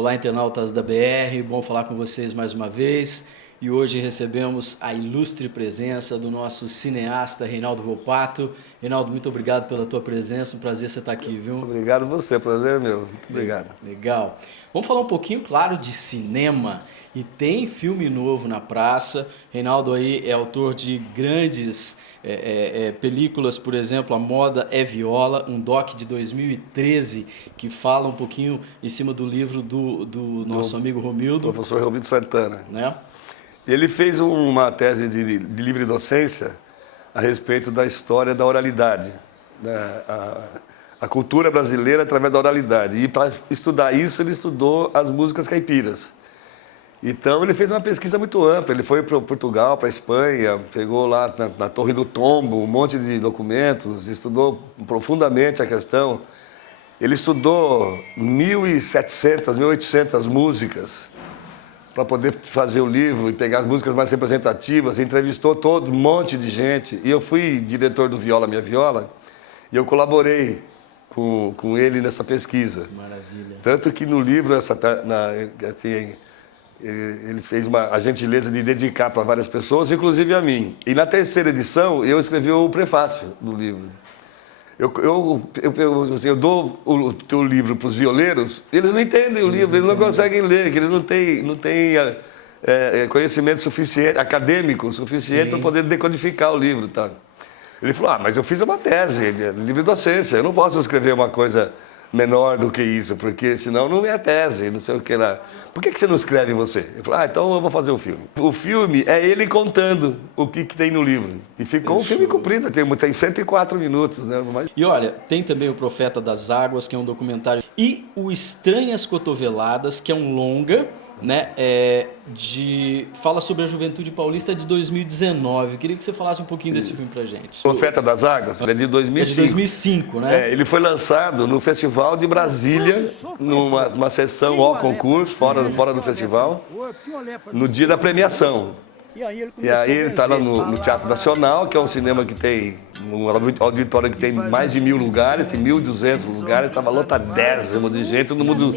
Olá, internautas da BR, bom falar com vocês mais uma vez. E hoje recebemos a ilustre presença do nosso cineasta Reinaldo Volpato. Reinaldo, muito obrigado pela tua presença, um prazer você estar aqui, viu? Obrigado você, prazer é meu. Muito obrigado. Legal. Vamos falar um pouquinho, claro, de cinema. E tem filme novo na praça. Reinaldo aí é autor de grandes películas, por exemplo, A Moda é Viola, um doc de 2013 que fala um pouquinho em cima do livro do nosso amigo Romildo. Professor Romildo Santana. Né? Ele fez uma tese de livre docência a respeito da história da oralidade, né? A cultura brasileira através da oralidade. E para estudar isso, ele estudou as músicas caipiras. Então, ele fez uma pesquisa muito ampla. Ele foi para Portugal, para a Espanha, pegou lá na Torre do Tombo um monte de documentos, estudou profundamente a questão. Ele estudou 1.700, 1.800 músicas para poder fazer o livro e pegar as músicas mais representativas. Entrevistou todo um monte de gente. E eu fui diretor do Viola Minha Viola e eu colaborei com ele nessa pesquisa. Maravilha. Tanto que no livro, ele fez a gentileza de dedicar para várias pessoas, inclusive a mim. E na terceira edição, eu escrevi o prefácio do livro. Eu dou o teu livro para os violeiros, eles não entendem o livro, eles não conseguem ler, que eles não têm conhecimento suficiente, acadêmico suficiente para poder decodificar o livro. Tá? Ele falou, mas eu fiz uma tese, livre docência, eu não posso escrever uma coisa menor do que isso, porque senão não é tese, não sei o que lá. Por que você não escreve você? Ele falou, então eu vou fazer o filme. O filme é ele contando o que tem no livro. E ficou um filme comprido, tem 104 minutos. Né? E olha, tem também O Profeta das Águas, que é um documentário, e O Estranhas Cotoveladas, que é um longa, né, fala sobre a juventude paulista de 2019. Queria que você falasse um pouquinho desse filme pra gente. Profeta das Águas, ele é de 2005. É de 2005, né? Ele foi lançado no Festival de Brasília, numa sessão ao concurso, fora do festival, no dia da premiação. E aí ele está lá no Teatro Nacional, que é um cinema que tem um auditório que tem mais de 1.000 lugares, tem 1.200 lugares, estava lotadésimo de gente, todo mundo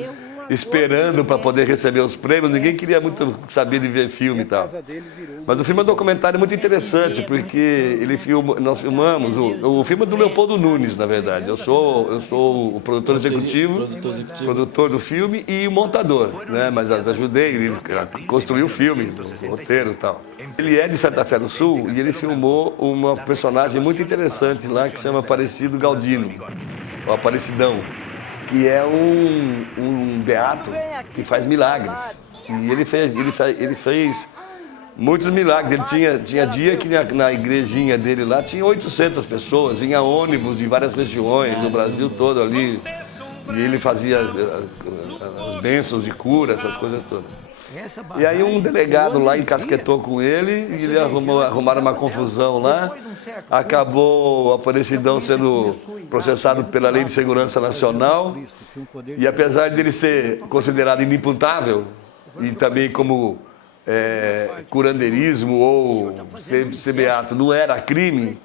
esperando para poder receber os prêmios, ninguém queria muito saber de ver filme e tal. Mas o filme é um documentário muito interessante, porque nós filmamos, o filme é do Leopoldo Nunes, na verdade. Eu sou o produtor executivo, produtor do filme e o montador, né? Mas ajudei ele a construir o filme, o roteiro e tal. Ele é de Santa Fé do Sul e ele filmou uma personagem muito interessante lá que se chama Aparecido Galdino, ou Aparecidão, que é um beato que faz milagres. E ele fez muitos milagres. Ele tinha dia que na igrejinha dele lá tinha 800 pessoas, vinha ônibus de várias regiões do Brasil todo ali. E ele fazia as bênçãos de cura, essas coisas todas. E aí um delegado lá encasquetou com ele e ele arrumaram uma confusão lá. Acabou o Aparecidão sendo processado pela Lei de Segurança Nacional. E apesar dele ser considerado inimputável, e também como curandeirismo ou ser beato não era crime,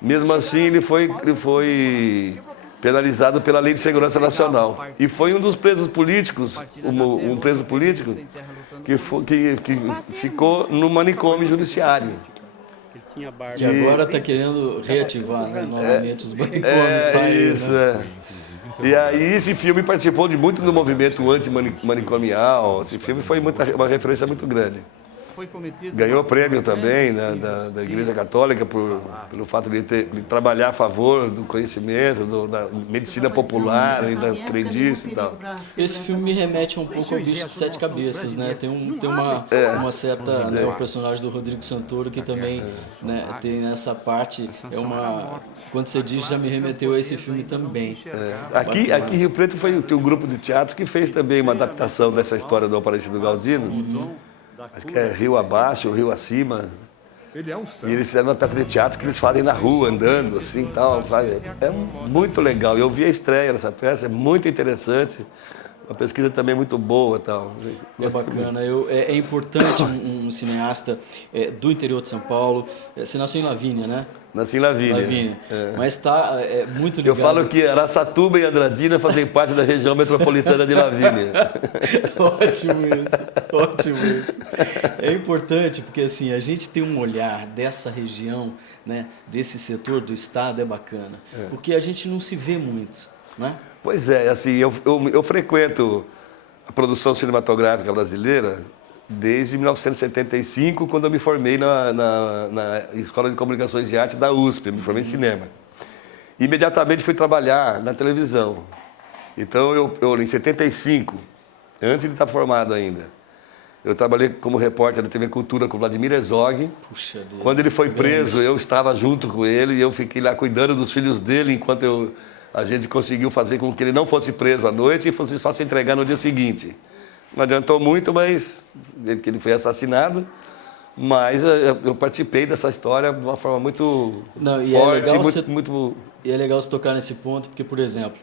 mesmo assim ele foi penalizado pela Lei de Segurança Nacional. E foi um dos presos políticos, um preso político, que ficou no manicômio judiciário. Que agora está querendo reativar, né, novamente os manicômios. Tá aí, isso, né? E aí esse filme participou de muito do movimento antimanicomial. Esse filme foi uma referência muito grande. Ganhou prêmio também, né, da Igreja Católica pelo fato de trabalhar a favor do conhecimento, da medicina popular e das crendices e tal. Esse filme me remete um pouco ao Bicho de Sete Cabeças, né? Tem uma certa, né, o personagem do Rodrigo Santoro que também, né, tem essa parte, quando você diz, já me remeteu a esse filme também. Aqui em Rio Preto tem um grupo de teatro que fez também uma adaptação dessa história do Aparecido Galdino. Acho que é Rio Abaixo, Rio Acima. Ele é um santo. E eles fizeram uma peça de teatro que eles fazem na rua, andando, assim, tal. É muito legal. Eu vi a estreia dessa peça, é muito interessante. uma pesquisa também muito boa e tal. É bacana. É importante um cineasta do interior de São Paulo. Você nasceu em Lavínia, né? Nasci em Lavínia. Lavínia. Mas está muito ligado. Eu falo que Araçatuba e Andradina fazem parte da região metropolitana de Lavínia. Ótimo isso, ótimo isso. É importante porque assim, a gente tem um olhar dessa região, né, desse setor do estado, é bacana. Porque a gente não se vê muito, né? Pois é, assim, eu frequento a produção cinematográfica brasileira desde 1975, quando eu me formei na Escola de Comunicações e Arte da USP, eu me formei em cinema. Imediatamente fui trabalhar na televisão. Então, em 75, antes de estar formado ainda, eu trabalhei como repórter da TV Cultura com o Vladimir Herzog. Puxa vida. Quando ele foi preso, eu estava junto com ele e eu fiquei lá cuidando dos filhos dele enquanto a gente conseguiu fazer com que ele não fosse preso à noite e fosse só se entregar no dia seguinte. Não adiantou muito, mas ele foi assassinado. Mas eu participei dessa história de uma forma muito forte, muito... E é legal você tocar nesse ponto, porque, por exemplo,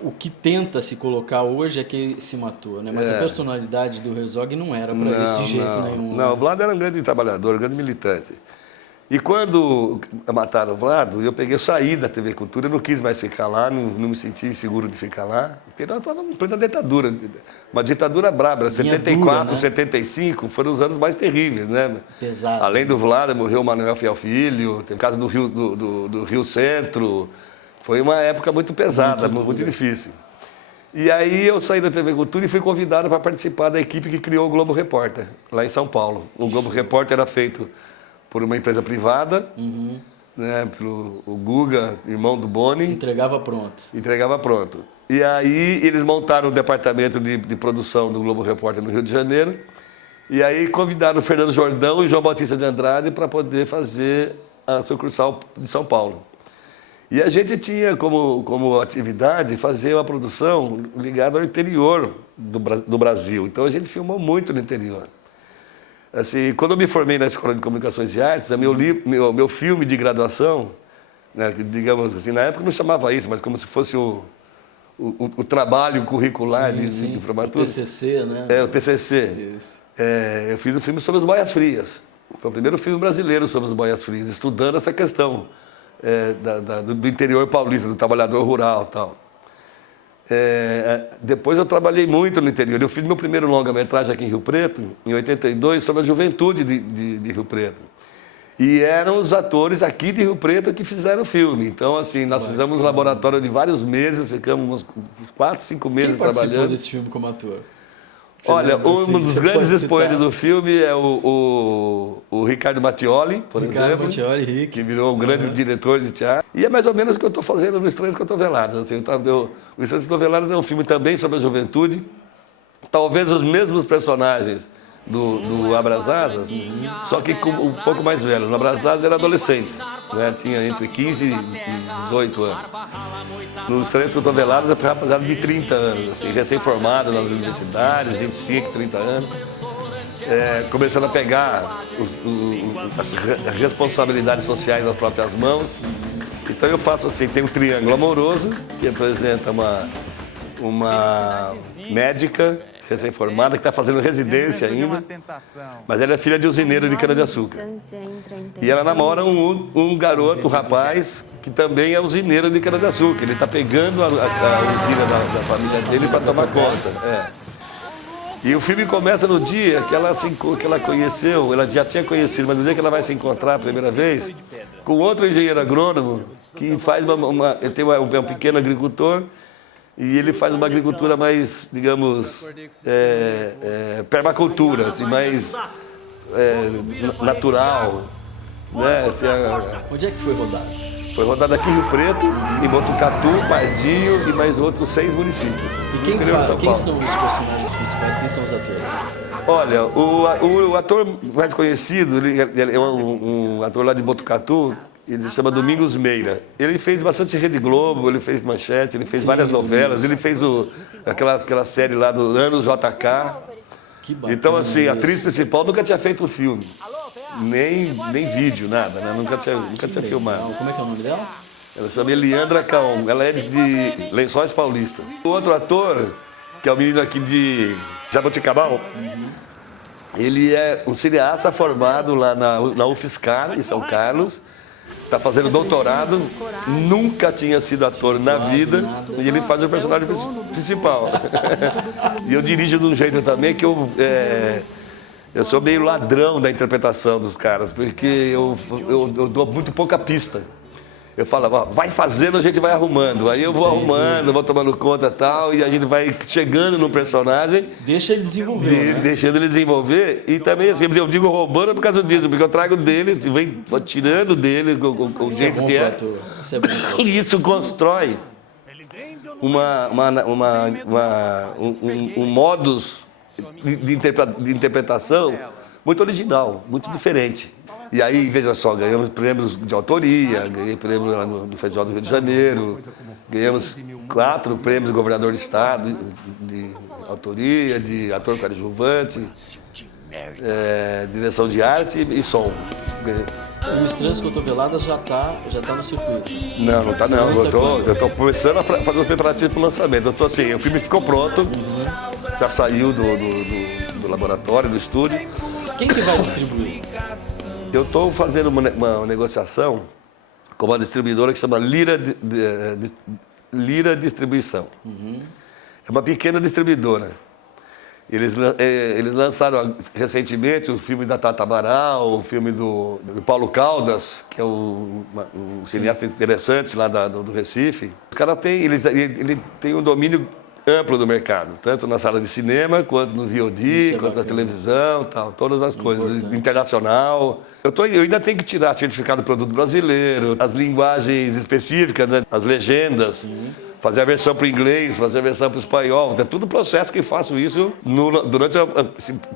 o que tenta se colocar hoje é que ele se matou, né? Mas a personalidade do Herzog não era para isso de jeito nenhum. Não, o Vlado era um grande trabalhador, um grande militante. E quando mataram o Vlado, eu saí da TV Cultura, eu não quis mais ficar lá, não me senti seguro de ficar lá, porque nós estávamos em plena ditadura, uma ditadura braba, 74, dura, né? 75, foram os anos mais terríveis, né? Pesado. Além do Vlado, morreu o Manuel Fiel Filho, tem o caso do Rio Centro, foi uma época muito pesada, muito difícil. E aí eu saí da TV Cultura e fui convidado para participar da equipe que criou o Globo Repórter, lá em São Paulo. O Globo Repórter era feito por uma empresa privada, né, pelo Guga, irmão do Boni. Entregava pronto. Entregava pronto. E aí eles montaram o departamento de produção do Globo Repórter no Rio de Janeiro. E aí convidaram o Fernando Jordão e João Batista de Andrade para poder fazer a sucursal de São Paulo. E a gente tinha como atividade fazer uma produção ligada ao interior do Brasil. Então a gente filmou muito no interior. Assim, quando eu me formei na Escola de Comunicações e Artes, meu filme de graduação, né, digamos assim, na época não chamava isso, mas como se fosse o trabalho curricular de formatura. O TCC, né? O TCC. Isso. Eu fiz um filme sobre as boias frias. Foi o primeiro filme brasileiro sobre as boias frias, estudando essa questão do interior paulista, do trabalhador rural e tal. Depois eu trabalhei muito no interior. Eu fiz meu primeiro longa-metragem aqui em Rio Preto, em 82, sobre a juventude de Rio Preto. E eram os atores aqui de Rio Preto que fizeram o filme. Então, assim, nós fizemos um laboratório de vários meses, ficamos uns 4, 5 meses trabalhando. Quem participou trabalhando desse filme como ator? Olha, um dos grandes expoentes do filme é o Ricardo Mattioli, por exemplo, Mattioli, que virou um grande diretor de teatro. E é mais ou menos o que eu estou fazendo no Estranhos Cotoveladas. Assim, o Estranhos Cotoveladas é um filme também sobre a juventude, talvez os mesmos personagens do Abrasasas, só que um pouco mais velho. No Abrasasas era adolescente, né? Tinha entre 15 e 18 anos. Nos Estranhos Cotoveladas é rapaziada de 30 anos, assim, recém-formada nas universidades, 25, 30 anos. Começando a pegar as responsabilidades sociais nas próprias mãos. Então eu faço assim, tem um triângulo amoroso, que apresenta uma médica recém-formada, que está fazendo residência ainda, mas ela é filha de usineiro de cana-de-açúcar. E ela namora um garoto, um rapaz, que também é usineiro de cana-de-açúcar. Ele está pegando a usina da família dele para tomar conta. E o filme começa no dia que ela conheceu, ela já tinha conhecido, mas no dia que ela vai se encontrar a primeira vez, com outro engenheiro agrônomo, que faz ele é um pequeno agricultor, e ele faz uma agricultura mais, digamos, permacultura, assim, mais natural. Né? Assim, Onde é que foi rodado? Foi rodado aqui em Rio Preto, em Botucatu, Pardinho e mais outros 6 municípios. E quem são os personagens principais? Quem são os atores? Olha, o ator mais conhecido, ele é um ator lá de Botucatu, ele se chama Domingos Meira. Ele fez bastante Rede Globo, ele fez Manchete, ele fez várias novelas, ele fez aquela série lá do Anos JK. Que bacana. Então, assim, a atriz principal nunca tinha feito um filme, nem vídeo, nada, né? Nunca tinha filmado. Como é que é o nome dela? Ela se chama Eliandra Caon, ela é de Lençóis Paulista. O outro ator que é um menino aqui de Jaboticabal. Ele é um cineasta formado lá na UFSCar, em São Carlos. Está fazendo doutorado, nunca tinha sido ator na vida e ele faz o personagem principal. E eu dirijo de um jeito também que eu sou meio ladrão da interpretação dos caras, porque eu dou muito pouca pista. Eu falo, ó, vai fazendo, a gente vai arrumando. Aí eu vou arrumando, vou tomando conta e tal, e a gente vai chegando no personagem. Deixa ele desenvolver, né? Deixando ele desenvolver. E também, assim, eu digo roubando por causa disso, porque eu trago dele, vou tirando dele o jeito que é. Isso é bom. E isso constrói um modus de interpretação muito original, muito diferente. E aí, veja só, ganhamos prêmios de autoria, ganhei prêmio lá no Festival do Rio de Janeiro, ganhamos 4 prêmios de governador do estado de autoria, de ator coadjuvante, direção de arte e som. E o Estranhas Cotoveladas já tá no circuito? Não, não tá não. Eu tô começando a fazer os preparativos para o lançamento. O filme ficou pronto, já saiu do laboratório, do estúdio. Quem que vai distribuir? Eu estou fazendo uma negociação com uma distribuidora que chama Lira Distribuição. É uma pequena distribuidora. Eles lançaram recentemente o filme da Tata Amaral, o filme do Paulo Caldas, que é um cineasta interessante lá do Recife. Os caras ele tem um domínio amplo do mercado, tanto na sala de cinema, quanto no VOD, quanto na televisão, tal, todas as coisas, internacional. Eu ainda tenho que tirar certificado do produto brasileiro, as linguagens específicas, né? As legendas, fazer a versão para o inglês, fazer a versão para o espanhol, é tudo processo que faço isso durante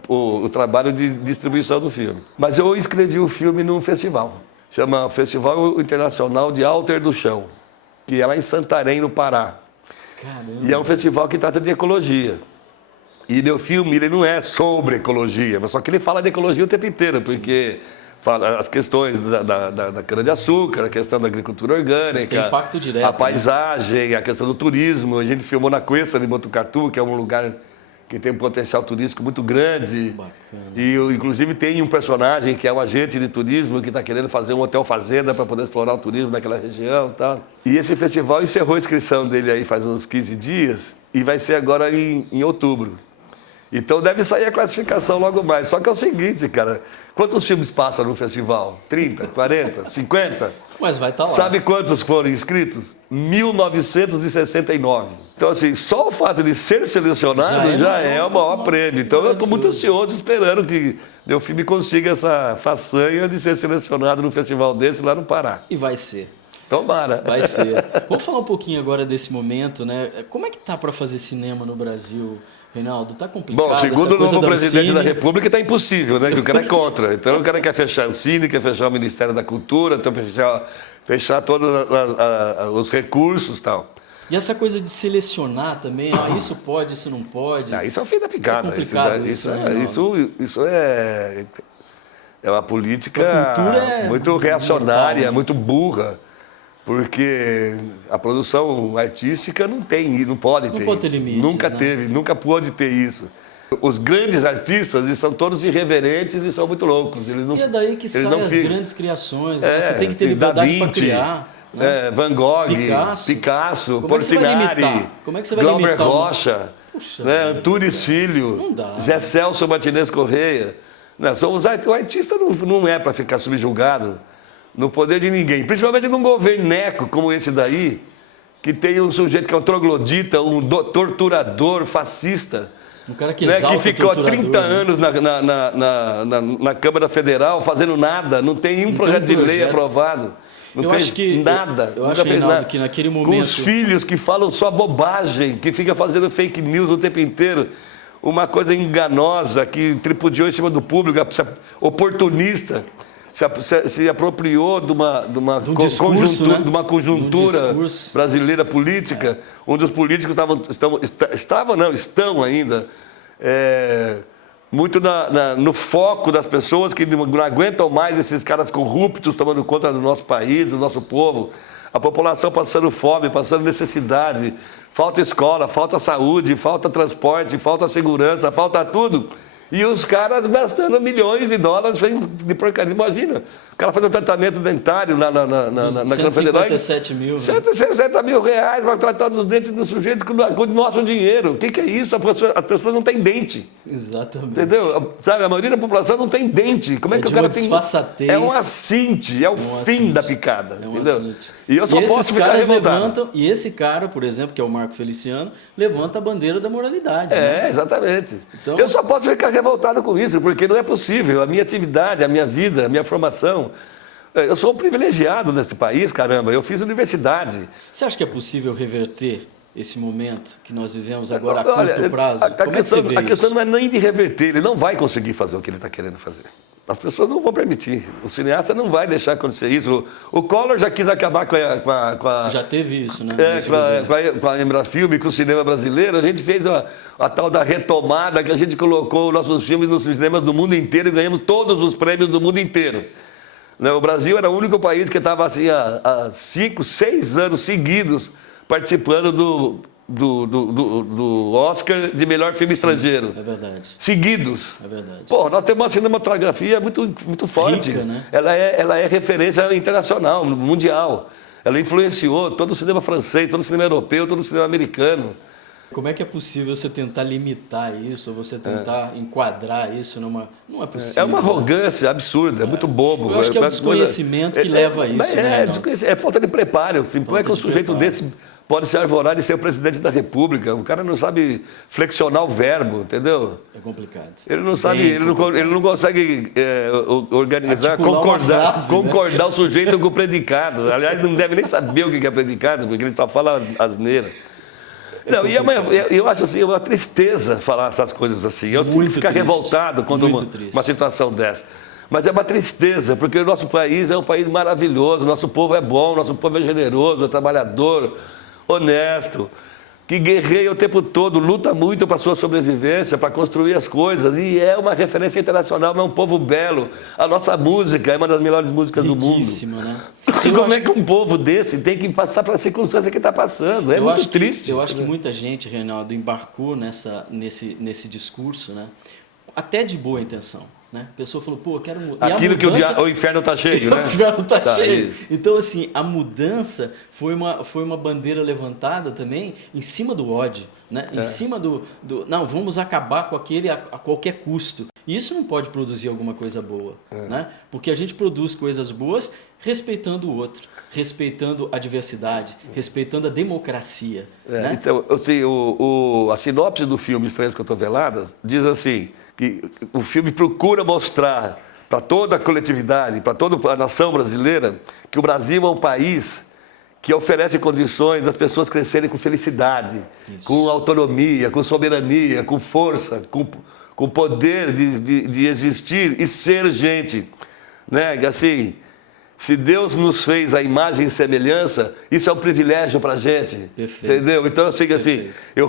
o trabalho de distribuição do filme. Mas eu escrevi o filme num festival, chama Festival Internacional de Alter do Chão, que é lá em Santarém, no Pará. Caramba. E é um festival que trata de ecologia. E meu filme ele não é sobre ecologia, mas só que ele fala de ecologia o tempo inteiro, porque fala as questões da cana-de-açúcar, a questão da agricultura orgânica, tem impacto direto, a paisagem, a questão do turismo. A gente filmou na Cuesta de Botucatu, que é um lugar que tem um potencial turístico muito grande. Bacana. E inclusive tem um personagem que é um agente de turismo que está querendo fazer um hotel fazenda para poder explorar o turismo naquela região e tal. E esse festival encerrou a inscrição dele aí faz uns 15 dias e vai ser agora em outubro. Então deve sair a classificação logo mais. Só que é o seguinte, cara, quantos filmes passam no festival? 30, 40, 50? Mas vai estar lá. Sabe quantos foram inscritos? 1969. Então, assim, só o fato de ser selecionado já é o maior prêmio. Então, eu estou muito ansioso esperando que meu filme consiga essa façanha de ser selecionado num festival desse lá no Pará. E vai ser. Tomara. Vai ser. Vamos falar um pouquinho agora desse momento, né? Como é que tá para fazer cinema no Brasil? Reinaldo, tá complicado. Bom, segundo o novo presidente Ancine da República, está impossível, né? Que o cara é contra. Então o cara quer fechar a Ancine, quer fechar o Ministério da Cultura, então fechar todos os recursos e tal. E essa coisa de selecionar também, isso pode, isso não pode. Isso é o fim da picada. É complicado Isso é uma política muito reacionária, muito burra. Porque a produção artística não pode ter limites, nunca né? teve, nunca pôde ter isso. Os grandes artistas, eles são todos irreverentes e são muito loucos. E é daí que saem as grandes criações, né? Você tem que ter liberdade para criar. Né? Van Gogh, Picasso, Portinari, Glauber Rocha, né? Antunes Filho, Zé Celso Martinez Correia. Não, o artista não é para ficar subjugado no poder de ninguém, principalmente num governeco como esse daí, que tem um sujeito que é um troglodita, um torturador, fascista, um cara que, que ficou há 30 anos na Câmara Federal fazendo nada, não tem nenhum projeto de lei aprovado, não fez nada. Eu acho, Reinaldo, que naquele momento... Com os filhos que falam só bobagem, que fica fazendo fake news o tempo inteiro, uma coisa enganosa, que tripudiou em cima do público, oportunista, se apropriou de uma conjuntura brasileira política, onde os políticos estão ainda muito no foco das pessoas que não aguentam mais esses caras corruptos tomando conta do nosso país, do nosso povo. a população passando fome, passando necessidade, falta escola, falta saúde, falta transporte, falta segurança, falta tudo. E os caras gastando milhões de dólares de porcaria. Imagina, o cara faz um tratamento dentário na Câmara Federal. 157 mil. 160 mil reais para tratar dos dentes do sujeito com o nosso dinheiro. O que é isso? As pessoas não têm dente. Exatamente. Entendeu? Sabe, a maioria da população não tem dente. Como é que o cara tem... É um assinte, é o fim da picada. Entendeu? E eu só posso ficar revoltado. E esse cara, por exemplo, que é o Marco Feliciano, levanta a bandeira da moralidade. É, exatamente. Então... Eu só posso ficar revoltado com isso, porque não é possível. A minha atividade, a minha vida, a minha formação... Eu sou um privilegiado nesse país, caramba. Eu fiz universidade. Você acha que é possível reverter esse momento que nós vivemos agora a curto prazo? Como é que você vê isso? A questão não é nem de reverter. Ele não vai conseguir fazer o que ele está querendo fazer. As pessoas não vão permitir. O cineasta não vai deixar acontecer isso. O Collor já quis acabar com a já teve isso, né? Com a Embrafilme, com o cinema brasileiro. A gente fez a tal da retomada, que a gente colocou nossos filmes nos cinemas do mundo inteiro e ganhamos todos os prêmios do mundo inteiro. O Brasil era o único país que estava assim, há 5, 6 anos seguidos participando do Oscar de melhor filme estrangeiro. É verdade. Seguidos. É verdade. Pô, nós temos uma cinematografia muito forte. Rica, né? Ela é referência internacional, mundial. Ela influenciou todo o cinema francês, todo o cinema europeu, todo o cinema americano. Como é que é possível você tentar limitar isso, ou você tentar enquadrar isso numa... Não é possível. É uma arrogância absurda, é muito bobo. Eu acho que é o desconhecimento que leva a isso, né? É falta de preparo. Como é que um sujeito desse pode se arvorar de ser o presidente da República? O cara não sabe flexionar o verbo, entendeu? É complicado. Ele não sabe, ele não consegue organizar, concordar o sujeito com o predicado. Aliás, não deve nem saber o que é predicado, porque ele só fala asneira. Não, eu acho assim, uma tristeza falar essas coisas assim. Eu tenho que ficar revoltado contra uma situação dessa. Mas é uma tristeza, porque o nosso país é um país maravilhoso, nosso povo é bom, nosso povo é generoso, é trabalhador, honesto, que guerreia o tempo todo, luta muito para a sua sobrevivência, para construir as coisas, e é uma referência internacional, é um povo belo. A nossa música é uma das melhores músicas do mundo. Né? Como é que um povo desse tem que passar pela circunstância que está passando? É muito triste. Eu acho que muita gente, Reinaldo, embarcou nesse discurso, né? Até de boa intenção. Né? A pessoa falou, pô, eu quero mudar. Aquilo que o inferno está cheio, né? O inferno está cheio. Isso. Então, assim, a mudança foi uma bandeira levantada também em cima do ódio, né? Em cima do... Não, vamos acabar com aquele a qualquer custo. E isso não pode produzir alguma coisa boa, né? Porque a gente produz coisas boas respeitando o outro, respeitando a diversidade, respeitando a democracia. Né? Então, a sinopse do filme Estranhas Cotoveladas diz assim, que o filme procura mostrar para toda a coletividade, para toda a nação brasileira, que o Brasil é um país que oferece condições das pessoas crescerem com felicidade, com autonomia, com soberania, com força, com poder de existir e ser gente. Né? Assim, se Deus nos fez a imagem e semelhança, isso é um privilégio para a gente. Perfeito. Entendeu? Então, assim, eu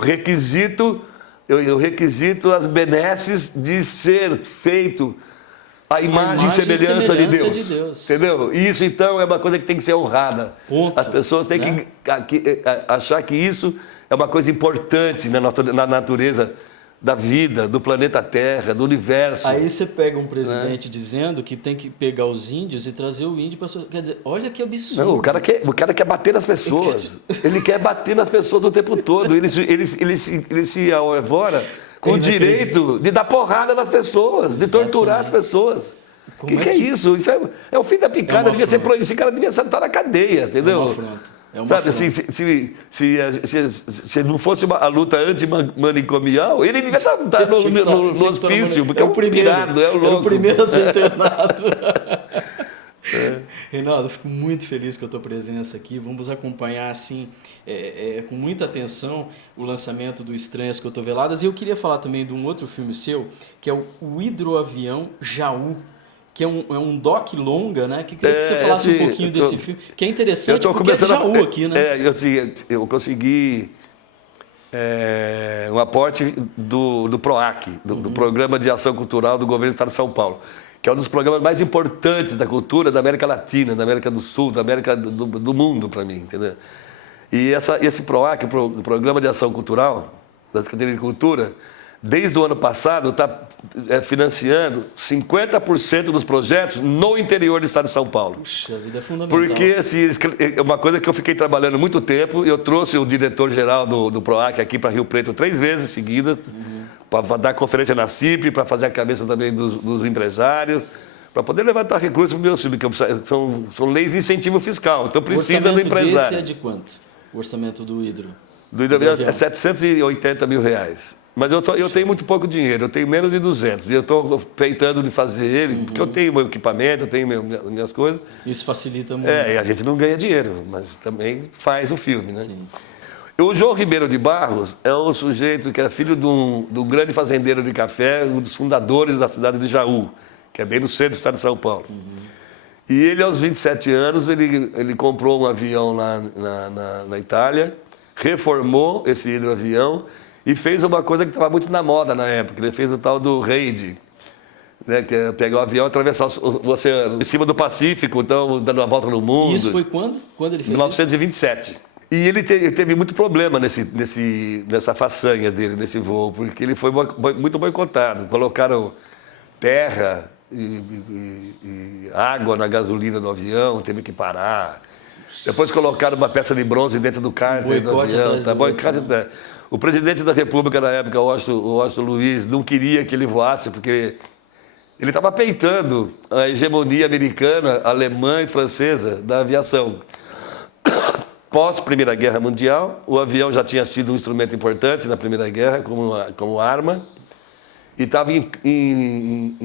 requisito as benesses de ser feito a imagem e semelhança de Deus. Entendeu? Isso, então, é uma coisa que tem que ser honrada. Ponto. As pessoas têm que achar que isso é uma coisa importante na natureza da vida, do planeta Terra, do universo. Aí você pega um presidente dizendo que tem que pegar os índios e trazer o índio para... Quer dizer, olha que absurdo. Não, o cara quer bater nas pessoas. Ele quer bater nas pessoas o tempo todo. Ele se arvora com o direito de dar porrada nas pessoas, de torturar as pessoas. O que é isso? Isso é o fim da picada. Esse cara devia sentar na cadeia, entendeu? É uma afronta. Sabe, assim, se não fosse a luta antimanicomial, ele devia estar no hospício, porque é o pirado, é o louco. É o primeiro a ser internado. Reinaldo, eu fico muito feliz com a tua presença aqui. Vamos acompanhar assim, com muita atenção o lançamento do Estranhas Cotoveladas. E eu queria falar também de um outro filme seu, que é o Hidroavião Jaú, que é um doc longa, né? Que queria que você falasse um pouquinho desse filme, que é interessante porque é de Jaú aqui, né? Eu consegui um aporte do PROAC, do Programa de Ação Cultural do Governo do Estado de São Paulo. que é um dos programas mais importantes da cultura da América Latina, da América do Sul, da América do mundo para mim, entendeu? E esse PROAC, o Programa de Ação Cultural, da Secretaria de Cultura, desde o ano passado está financiando 50% dos projetos no interior do estado de São Paulo. Puxa, a vida é fundamental. Porque assim, é uma coisa que eu fiquei trabalhando muito tempo, eu trouxe o diretor-geral do PROAC aqui para Rio Preto 3 vezes seguidas, para dar conferência na CIP, para fazer a cabeça também dos empresários, para poder levantar recursos para o meu filho, que são leis de incentivo fiscal, então precisa do empresário. O orçamento desse é de quanto? O orçamento do hidro? Do hidroavião é 780 mil reais. Mas eu tenho muito pouco dinheiro, eu tenho menos de 200. E eu estou tentando de fazer ele, porque eu tenho meu equipamento, eu tenho minhas coisas. Isso facilita muito. E a gente não ganha dinheiro, mas também faz o filme, né? Sim. O João Ribeiro de Barros é um sujeito que é filho de um grande fazendeiro de café, um dos fundadores da cidade de Jaú, que é bem no centro do estado de São Paulo. E ele, aos 27 anos, ele comprou um avião lá na Itália, reformou esse hidroavião e fez uma coisa que estava muito na moda na época. Ele fez o tal do raid, né, que é pegar o avião e atravessar o oceano em cima do Pacífico, então dando uma volta no mundo. E isso foi quando? Quando ele fez 1927. Isso? E ele teve muito problema nessa façanha dele, nesse voo, porque ele foi muito boicotado. Colocaram terra e água na gasolina do avião, teve que parar. Depois colocaram uma peça de bronze dentro do cárter do avião. O presidente da República na época, o Washington Luiz, não queria que ele voasse, porque ele estava peitando a hegemonia americana, alemã e francesa da aviação. Pós-Primeira Guerra Mundial, o avião já tinha sido um instrumento importante na Primeira Guerra como arma, e estava em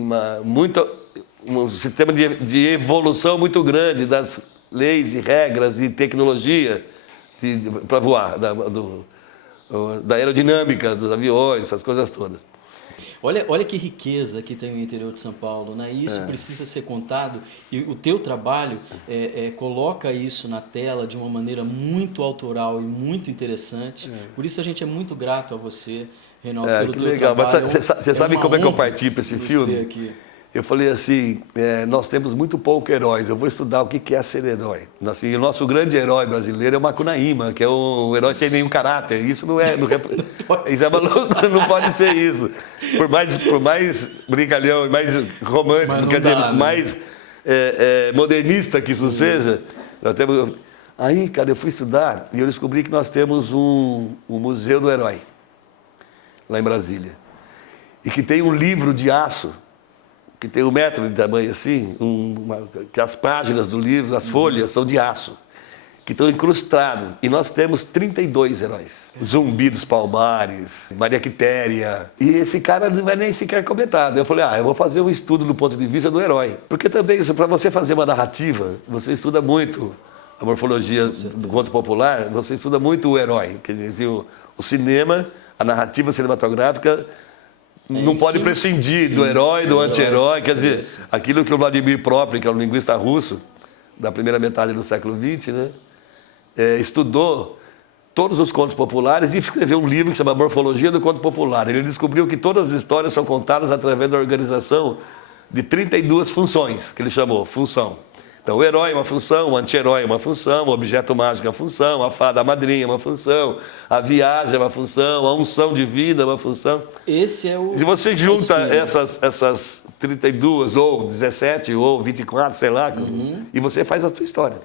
um sistema de evolução muito grande das leis e regras e tecnologia para voar, da aerodinâmica dos aviões, essas coisas todas. Olha que riqueza que tem o interior de São Paulo, né? Isso precisa ser contado e o teu trabalho coloca isso na tela de uma maneira muito autoral e muito interessante. Por isso a gente é muito grato a você, Reinaldo, pelo que teu legal. trabalho. Mas você sabe como é que eu parti para esse filme? Aqui. Eu falei assim, nós temos muito pouco heróis, eu vou estudar o que é ser herói. Assim, o nosso grande herói brasileiro é o Macunaíma, que é um herói sem nenhum caráter. Isso não é... Isso é maluco, não pode ser isso. Por mais brincalhão e mais romântico, quer dizer, mais modernista que isso seja, nós temos... Aí, cara, eu fui estudar e eu descobri que nós temos um Museu do Herói, lá em Brasília. E que tem um livro de aço, que tem 1 metro de tamanho assim, que as páginas do livro, as folhas, são de aço, que estão incrustados. E nós temos 32 heróis. Zumbi dos Palmares, Maria Quitéria. E esse cara não é nem sequer comentado. Eu falei, eu vou fazer um estudo do ponto de vista do herói. Porque também, para você fazer uma narrativa, você estuda muito a morfologia do conto popular, você estuda muito o herói. Quer dizer, o cinema, a narrativa cinematográfica... não pode prescindir do herói, do anti-herói. Quer dizer, aquilo que o Vladimir Propri, que é um linguista russo, da primeira metade do século XX, né, estudou todos os contos populares e escreveu um livro que se chama Morfologia do Conto Popular. Ele descobriu que todas as histórias são contadas através da organização de 32 funções, que ele chamou função. Então, o herói é uma função, o anti-herói é uma função, o objeto mágico é uma função, a fada madrinha é uma função, a viagem é uma função, a unção divina é uma função. Esse é o... Se você junta essas 32, ou 17, ou 24, sei lá, e você faz a sua história.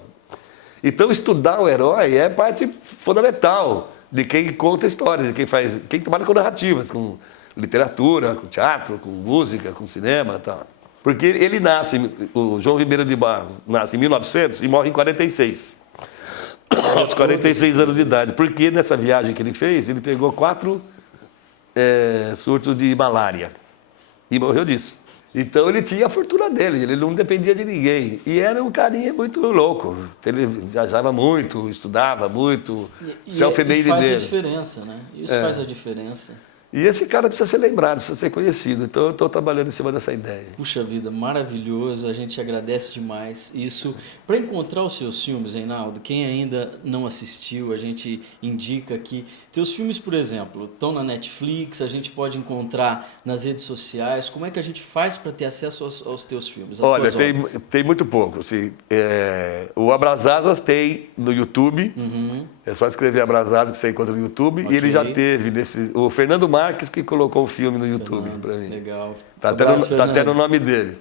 Então, estudar o herói é parte fundamental de quem conta a história, de quem trabalha com narrativas, com literatura, com teatro, com música, com cinema e tal. Porque ele nasce, o João Ribeiro de Barros, nasce em 1900 e morre em 46. Aos 46 anos de idade. Porque nessa viagem que ele fez, ele pegou 4 surtos de malária. E morreu disso. Então ele tinha a fortuna dele, ele não dependia de ninguém. E era um carinha muito louco. Ele viajava muito, estudava muito. E faz a diferença, né? Isso faz a diferença. E esse cara precisa ser lembrado, precisa ser conhecido. Então eu estou trabalhando em cima dessa ideia. Puxa vida, maravilhoso, a gente agradece demais isso. Para encontrar os seus filmes, Reinaldo, quem ainda não assistiu, a gente indica que Teus filmes, por exemplo, estão na Netflix, a gente pode encontrar nas redes sociais. Como é que a gente faz para ter acesso aos teus filmes, às Olha, tuas obras? tem muito pouco. Assim, o Abrasasas tem no YouTube. É só escrever Abrasasas que você encontra no YouTube. Ok. E ele já teve o Fernando Marques que colocou o filme no YouTube para mim. Legal. Tá até no nome dele.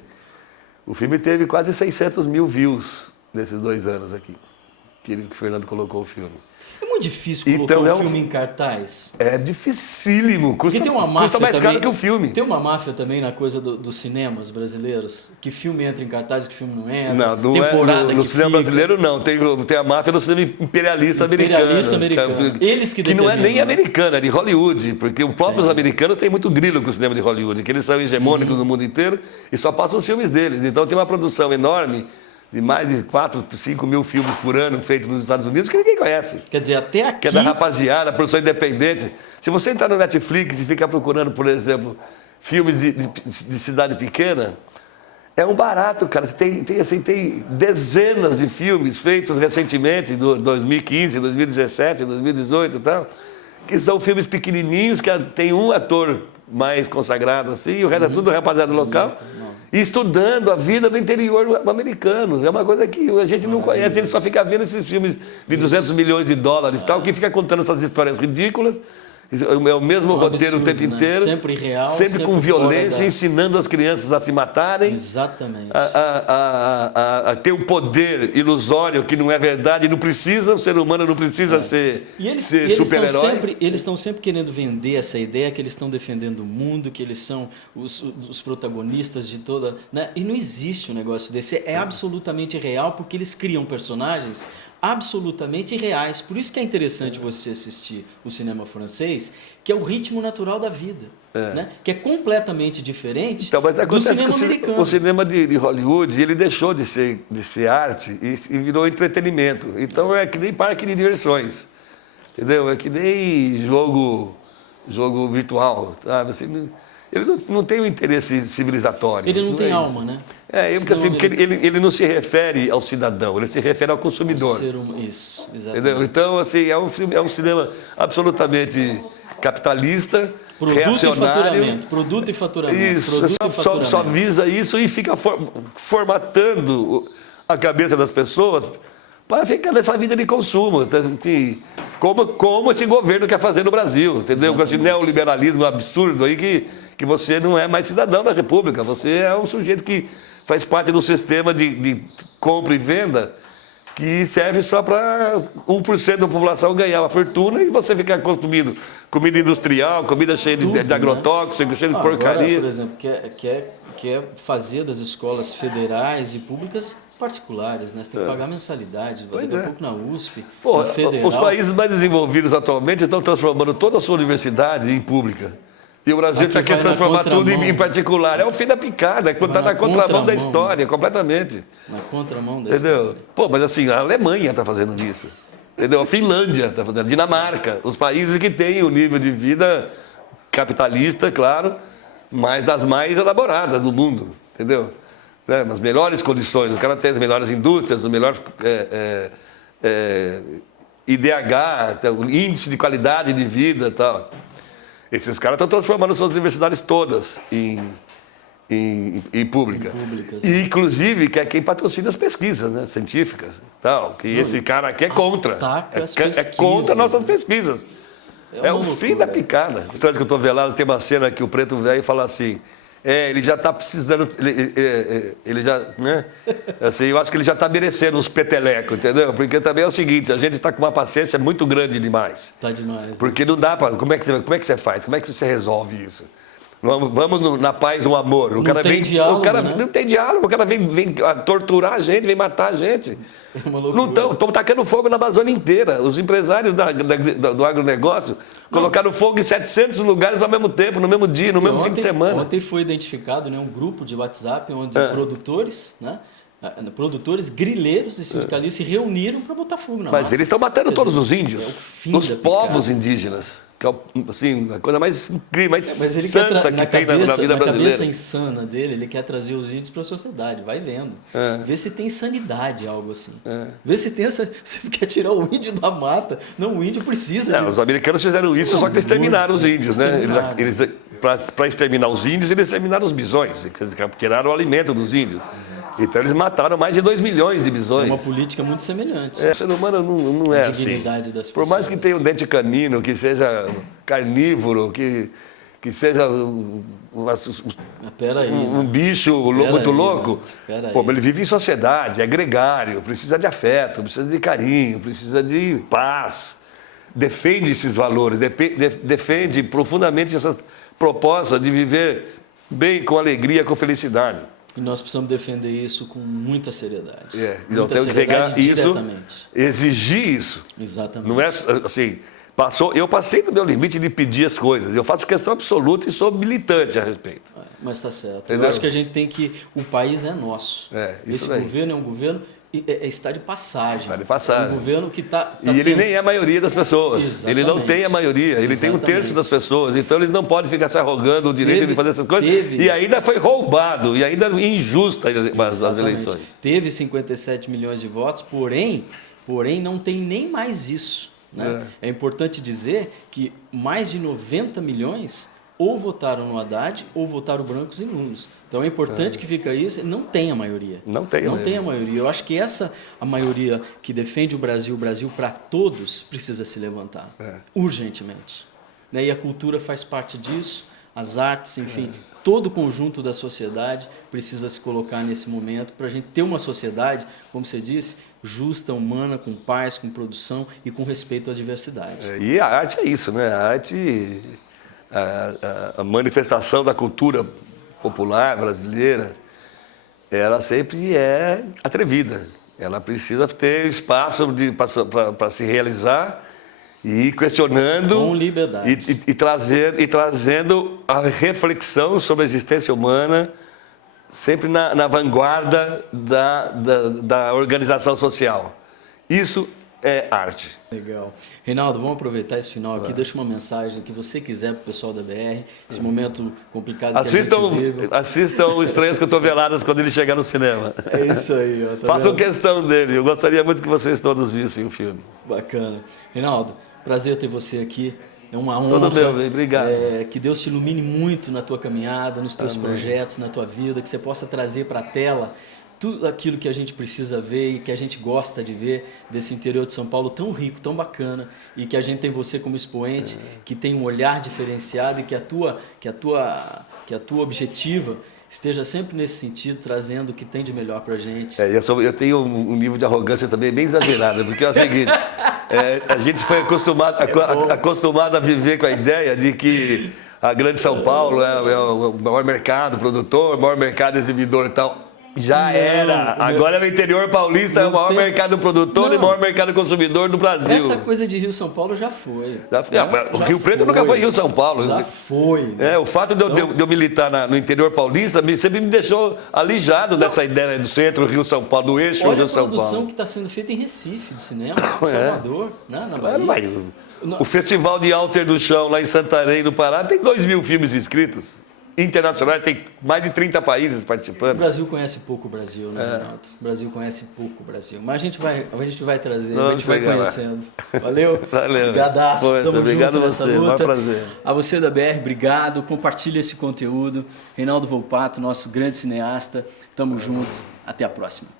O filme teve quase 600 mil views nesses 2 anos aqui, que o Fernando colocou o filme. É muito difícil colocar um filme em cartaz. É dificílimo, Porque tem uma máfia custa mais também, caro que o filme. Tem uma máfia também na coisa dos cinemas brasileiros, que filme entra em cartaz e que filme não entra. Não temporada no que cinema fica. brasileiro não, tem a máfia no cinema imperialista americano. Eles que não é nem determinam, né? americana, é de Hollywood, porque os próprios americanos têm muito grilo com o cinema de Hollywood, que eles são hegemônicos no mundo inteiro e só passam os filmes deles. Então tem uma produção enorme de mais de 4, 5 mil filmes por ano feitos nos Estados Unidos que ninguém conhece. Quer dizer, até aqui... Que é da rapaziada, produção independente. Se você entrar no Netflix e ficar procurando, por exemplo, filmes de cidade pequena, é um barato, cara. Você tem dezenas de filmes feitos recentemente, em 2015, 2017, 2018 e tal, que são filmes pequenininhos, que tem um ator mais consagrado assim, e o resto é tudo rapaziada local. E estudando a vida do interior americano. É uma coisa que a gente não conhece, ele só fica vendo esses filmes de 200 milhões de dólares e tal, que fica contando essas histórias ridículas. É o mesmo roteiro o tempo inteiro. Sempre irreal. Sempre com violência, ensinando as crianças a se matarem. Exatamente. A ter um poder ilusório que não é verdade. Não precisa, o ser humano não precisa ser super-herói. Eles estão sempre querendo vender essa ideia que eles estão defendendo o mundo, que eles são os protagonistas de toda... Né? E não existe um negócio desse. É absolutamente real porque eles criam personagens absolutamente reais. Por isso que é interessante você assistir o cinema francês, que é o ritmo natural da vida, né? Que é completamente diferente do cinema americano. O cinema de Hollywood, ele deixou de ser arte e virou entretenimento. Então é que nem parque de diversões, entendeu? É que nem jogo virtual, sabe? Assim, ele não tem um interesse civilizatório. Ele não tem alma, né? Porque ele não se refere ao cidadão, ele se refere ao consumidor. Isso, exatamente. Entendeu? Então, assim, é um cinema absolutamente capitalista, reacionário. Produto e faturamento. Isso, só visa isso e fica formatando a cabeça das pessoas para ficar nessa vida de consumo. Assim, como esse governo quer fazer no Brasil, entendeu? Com esse neoliberalismo absurdo aí que você não é mais cidadão da República, você é um sujeito que faz parte do sistema de compra e venda que serve só para 1% da população ganhar uma fortuna e você ficar consumindo comida industrial, comida cheia de agrotóxicos, cheia de porcaria. Agora, por exemplo, quer fazer das escolas federais e públicas particulares, né? Você tem que pagar mensalidade, daqui a pouco na USP, na Federal. Os países mais desenvolvidos atualmente estão transformando toda a sua universidade em pública. E o Brasil está querendo transformar tudo em particular. É o fim da picada, está na contramão da história, completamente. Na contramão da história. Pô, mas assim, a Alemanha está fazendo isso. Entendeu? A Finlândia está fazendo, a Dinamarca, os países que têm o nível de vida capitalista, claro, mas das mais elaboradas do mundo, entendeu? Nas melhores condições, os caras têm as melhores indústrias, o melhor IDH, o índice de qualidade de vida e tal. Esses caras estão transformando suas universidades todas em públicas. E, inclusive, que é quem patrocina as pesquisas, né, científicas. Tal, que esse cara aqui é contra. É contra nossas pesquisas. É o fim da picada. Atrás que eu estou velado, tem uma cena que o preto velho fala assim... ele já está precisando, ele já, né? Assim, eu acho que ele já está merecendo uns petelecos, entendeu? Porque também é o seguinte, a gente está com uma paciência muito grande demais. Está demais. Porque não dá para, como é que você faz? Como é que você resolve isso? Vamos na paz, no amor. Não tem diálogo, né? Não tem diálogo, o cara vem torturar a gente, vem matar a gente. É uma loucura. Não estão tacando fogo na Amazônia inteira. Os empresários do agronegócio colocaram fogo em 700 lugares ao mesmo tempo, no mesmo dia, no mesmo fim de semana. Ontem foi identificado, né, um grupo de WhatsApp onde produtores, né, produtores, grileiros e sindicalistas se reuniram para botar fogo na mata. Mas eles estão matando todos os índios, os povos indígenas. que é assim, a coisa mais incrível, mais Mas ele santa quer que tem na vida na brasileira. cabeça insana dele, ele quer trazer os índios para a sociedade. Vai vendo. Vê se tem sanidade, algo assim. Vê se tem essa... Você quer tirar o índio da mata. Não, o índio precisa de... Os americanos fizeram isso, só que eles exterminaram os índios, né? Para exterminar os índios, eles exterminaram os bisões. Eles tiraram o alimento dos índios. Então eles mataram mais de 2 milhões de bisões. É uma política muito semelhante. O ser humano não é A assim. dignidade das Por mais que tenha um dente canino, que seja carnívoro, que seja um bicho muito louco, ele vive em sociedade, é gregário, precisa de afeto, precisa de carinho, precisa de paz. Defende esses valores, defende profundamente essa proposta de viver bem, com alegria, com felicidade. E nós precisamos defender isso com muita seriedade. Então temos que pegar isso, exigir isso. Exatamente. Não é assim, eu passei do meu limite de pedir as coisas. Eu faço questão absoluta e sou militante a respeito. Mas está certo. Entendeu? Eu acho que a gente tem que... O país é nosso. Esse governo é um governo... está de passagem. Está de passagem. É um governo que está... E ele nem é a maioria das pessoas. Exatamente. Ele não tem a maioria. Ele tem 1/3 das pessoas. Então ele não pode ficar se arrogando o direito de fazer essas coisas. E ainda foi roubado. E ainda injusta as eleições. Teve 57 milhões de votos, porém não tem nem mais isso. Né? É importante dizer que mais de 90 milhões ou votaram no Haddad ou votaram brancos e nulos. Então é importante que fica isso, não tem a maioria. Não tem a maioria. Eu acho que a maioria que defende o Brasil para todos, precisa se levantar. Urgentemente. Né? E a cultura faz parte disso, as artes, enfim, todo o conjunto da sociedade precisa se colocar nesse momento para a gente ter uma sociedade, como você disse, justa, humana, com paz, com produção e com respeito à diversidade. E a arte é isso, né? A arte... A manifestação da cultura popular brasileira, ela sempre é atrevida. Ela precisa ter espaço para se realizar e ir questionando com liberdade. E trazendo a reflexão sobre a existência humana sempre na vanguarda da organização social. Isso é arte. Legal. Reinaldo, vamos aproveitar esse final aqui. Deixa uma mensagem que você quiser para o pessoal da BR, esse momento complicado que a gente vive. Assistam o Estranhas Cotoveladas quando ele chegar no cinema. É isso aí. Ó, Façam questão dele. Eu gostaria muito que vocês todos vissem o filme. Bacana. Reinaldo, prazer ter você aqui. É uma honra. Todo meu, obrigado. Que Deus te ilumine muito na tua caminhada, nos teus projetos, na tua vida, que você possa trazer para a tela tudo aquilo que a gente precisa ver e que a gente gosta de ver desse interior de São Paulo tão rico, tão bacana, e que a gente tem você como expoente, que tem um olhar diferenciado e que a tua objetiva esteja sempre nesse sentido, trazendo o que tem de melhor para a gente. Eu tenho um nível de arrogância também bem exagerado, porque é o seguinte, a gente foi acostumado a viver com a ideia de que a grande São Paulo é o maior mercado produtor, o maior mercado exibidor e tal. Agora o interior paulista é o maior mercado produtor e o maior mercado consumidor do Brasil. Essa coisa de Rio-São Paulo já foi. O Rio Preto nunca foi Rio-São Paulo. Já foi. Né? O fato de eu militar no interior paulista sempre me deixou alijado dessa ideia do centro Rio-São Paulo, do eixo Rio-São Paulo. Olha a produção que está sendo feita em Recife, de cinema, em Salvador, né, na Bahia. O Festival de Alter do Chão, lá em Santarém, no Pará, tem 2.000 filmes inscritos. Internacionais, tem mais de 30 países participando. O Brasil conhece pouco o Brasil, né, Renato? O Brasil conhece pouco o Brasil. Mas a gente vai trazer, a gente vai conhecendo. Valeu? Valeu. Obrigadaço. Obrigado a você, luta. Um prazer. A você da BR, obrigado. Compartilhe esse conteúdo. Reinaldo Volpato, nosso grande cineasta. Tamo junto. Até a próxima.